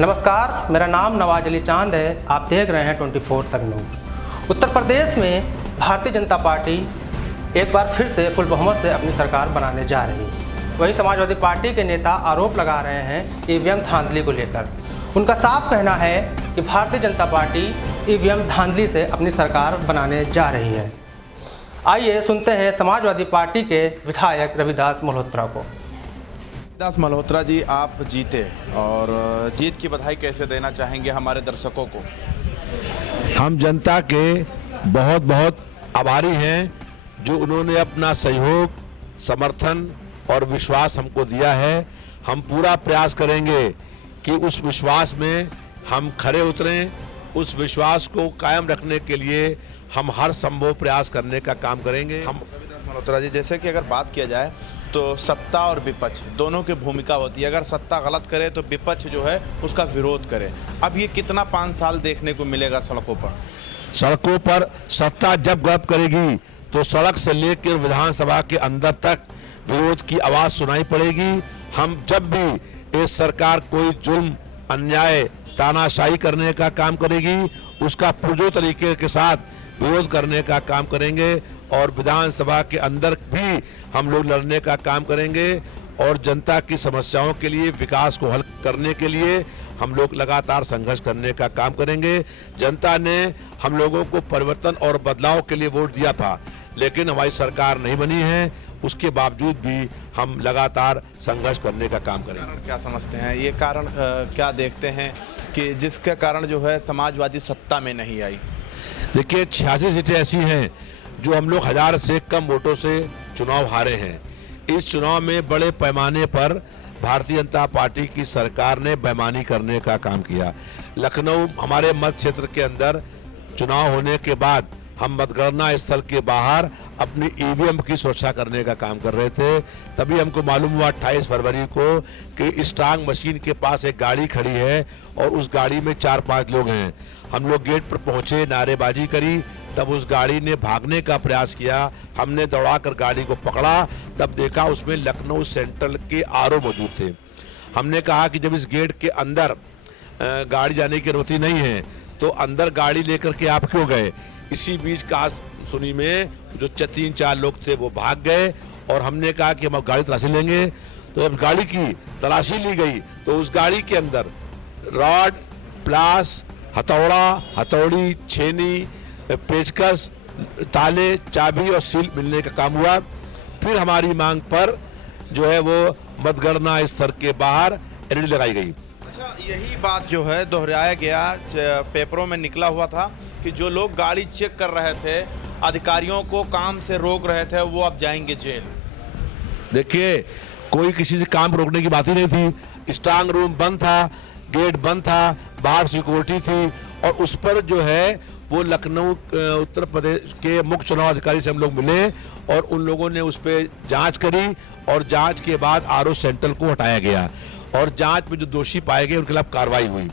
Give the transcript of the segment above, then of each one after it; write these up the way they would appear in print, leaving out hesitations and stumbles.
नमस्कार, मेरा नाम नवाज अली चांद है। आप देख रहे हैं 24 तक न्यूज़। उत्तर प्रदेश में भारतीय जनता पार्टी एक बार फिर से फुल बहुमत से अपनी सरकार बनाने जा रही है। वहीं समाजवादी पार्टी के नेता आरोप लगा रहे हैं ईवीएम धांधली को लेकर। उनका साफ कहना है कि भारतीय जनता पार्टी ईवीएम धांधली से अपनी सरकार बनाने जा रही है। आइए सुनते हैं समाजवादी पार्टी के विधायक रविदास मल्होत्रा को। रविदास मल्होत्रा जी, आप जीते और जीत की बधाई कैसे देना चाहेंगे हमारे दर्शकों को? हम जनता के बहुत बहुत आभारी हैं जो उन्होंने अपना सहयोग, समर्थन और विश्वास हमको दिया है। हम पूरा प्रयास करेंगे कि उस विश्वास में हम खरे उतरें। उस विश्वास को कायम रखने के लिए हम हर संभव प्रयास करने का काम करेंगे। हम रविदास मल्होत्रा जी, जैसे कि अगर बात किया जाए तो सत्ता और विपक्ष दोनों की भूमिका होती है। अगर सत्ता गलत करे तो विपक्ष जो है उसका विरोध करे। अब ये कितना 5 साल देखने को मिलेगा सड़कों पर? सड़कों पर सत्ता जब गलत करेगी तो सड़क से लेकर विधानसभा के अंदर तक विरोध की आवाज सुनाई पड़ेगी। हम जब भी इस सरकार कोई जुल्म, अन्याय, तानाशाही करने का काम करेगी, उसका पुरजोर तरीके के साथ विरोध करने का काम करेंगे और विधानसभा के अंदर भी हम लोग लड़ने का काम करेंगे और जनता की समस्याओं के लिए, विकास को हल करने के लिए हम लोग लगातार संघर्ष करने का काम करेंगे। जनता ने हम लोगों को परिवर्तन और बदलाव के लिए वोट दिया था, लेकिन हमारी सरकार नहीं बनी है। उसके बावजूद भी हम लगातार संघर्ष करने का काम करेंगे। क्या समझते हैं ये कारण क्या देखते हैं कि जिसके कारण जो है समाजवादी सत्ता में नहीं आई? देखिए, 86 सीटें ऐसी हैं जो हम लोग 1000 से कम वोटों से चुनाव हारे हैं। इस चुनाव में बड़े पैमाने पर भारतीय जनता पार्टी की सरकार ने बेईमानी करने का काम किया। लखनऊ हमारे मत क्षेत्र के अंदर चुनाव होने के बाद हम मतगणना स्थल के बाहर अपनी ईवीएम की सुरक्षा करने का काम कर रहे थे। तभी हमको मालूम हुआ 28 फरवरी को कि स्ट्रांग मशीन के पास एक गाड़ी खड़ी है और उस गाड़ी में 4-5 लोग हैं। हम लोग गेट पर पहुंचे, नारेबाजी करी, तब उस गाड़ी ने भागने का प्रयास किया। हमने दौड़ाकर गाड़ी को पकड़ा, तब देखा उसमें लखनऊ सेंट्रल के आरओ मौजूद थे। हमने कहा कि जब इस गेट के अंदर गाड़ी जाने की अनुमति नहीं है तो अंदर गाड़ी लेकर के आप क्यों गए? इसी बीच कहा सुनी में जो 3-4 लोग थे वो भाग गए और हमने कहा कि हम अब गाड़ी तलाशी लेंगे। तो जब गाड़ी की तलाशी ली गई तो उस गाड़ी के अंदर रॉड, प्लास, हथौड़ा, हथौड़ी, छेनी, पेचकस, ताले, चाबी और सील मिलने का काम हुआ। फिर हमारी मांग पर जो है वो मतगणना स्थल के बाहर एलईडी लगाई गई। अच्छा, यही बात जो है दोहराया गया, पेपरों में निकला हुआ था कि जो लोग गाड़ी चेक कर रहे थे, अधिकारियों को काम से रोक रहे थे, वो अब जाएंगे जेल। देखिए, कोई किसी से काम रोकने की बात ही नहीं थी। स्ट्रांग रूम बंद था, गेट बंद था, बाहर सिक्योरिटी थी और उस पर जो है वो लखनऊ उत्तर प्रदेश के मुख्य चुनाव अधिकारी से हम लोग मिले और उन लोगों ने उस पर जांच करी और जांच के बाद आरओ सेंट्रल को हटाया गया और जांच में जो दोषी पाए गए उनके खिलाफ कार्रवाई हुई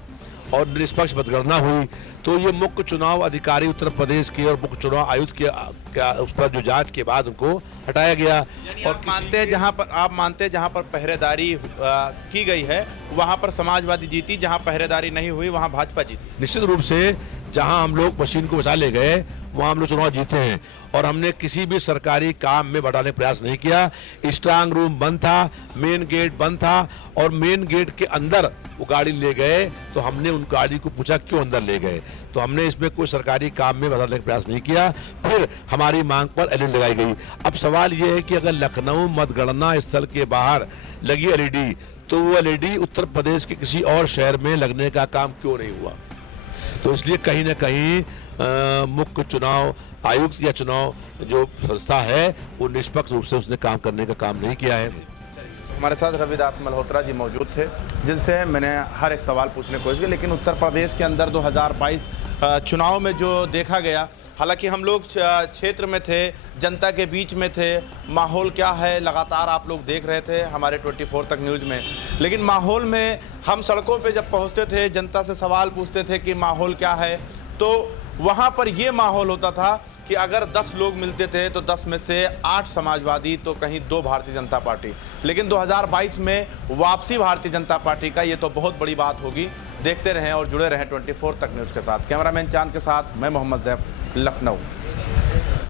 और निष्पक्ष मतगणना हुई। तो ये मुख्य चुनाव अधिकारी उत्तर प्रदेश के और मुख्य चुनाव आयुक्त के उस पर जो जांच के बाद उनको हटाया गया। और आप मानते हैं जहां पर पहरेदारी की गई है वहां पर समाजवादी जीती, जहां पहरेदारी नहीं हुई वहां भाजपा जीती? निश्चित रूप से जहां हम लोग मशीन को बचा ले गए वहां हम लोग चुनाव जीते हैं और हमने किसी भी सरकारी काम में बढ़ाने का प्रयास नहीं किया। स्ट्रांग रूम बंद था, मेन गेट बंद था और मेन गेट के अंदर वो गाड़ी ले गए तो हमने उन गाड़ी को पूछा क्यों अंदर ले गए, तो हमने इसमें कोई सरकारी काम में बढ़ाने का प्रयास नहीं किया। फिर हमारी मांग पर एलईडी लगाई गई। अब सवाल ये है कि अगर लखनऊ मतगणना स्थल के बाहर लगी एलईडी तो वो एलईडी उत्तर प्रदेश के किसी और शहर में लगने का काम क्यों नहीं हुआ? तो इसलिए कहीं ना कहीं मुख्य चुनाव आयुक्त या चुनाव जो संस्था है वो निष्पक्ष रूप से उसने काम करने का काम नहीं किया है। हमारे साथ रविदास मल्होत्रा जी मौजूद थे जिनसे मैंने हर एक सवाल पूछने की कोशिश की। लेकिन उत्तर प्रदेश के अंदर 2022 चुनाव में जो देखा गया, हालांकि हम लोग क्षेत्र में थे, जनता के बीच में थे, माहौल क्या है लगातार आप लोग देख रहे थे हमारे 24 तक न्यूज़ में। लेकिन माहौल में हम सड़कों पे जब पहुंचते थे, जनता से सवाल पूछते थे कि माहौल क्या है, तो वहाँ पर ये माहौल होता था कि अगर 10 लोग मिलते थे तो 10 में से 8 समाजवादी तो कहीं 2 भारतीय जनता पार्टी। लेकिन 2022 में वापसी भारतीय जनता पार्टी का, ये तो बहुत बड़ी बात होगी। देखते रहें और जुड़े रहें 24 तक न्यूज़ के साथ। कैमरामैन चांद के साथ मैं मोहम्मद ज़ैफ, लखनऊ।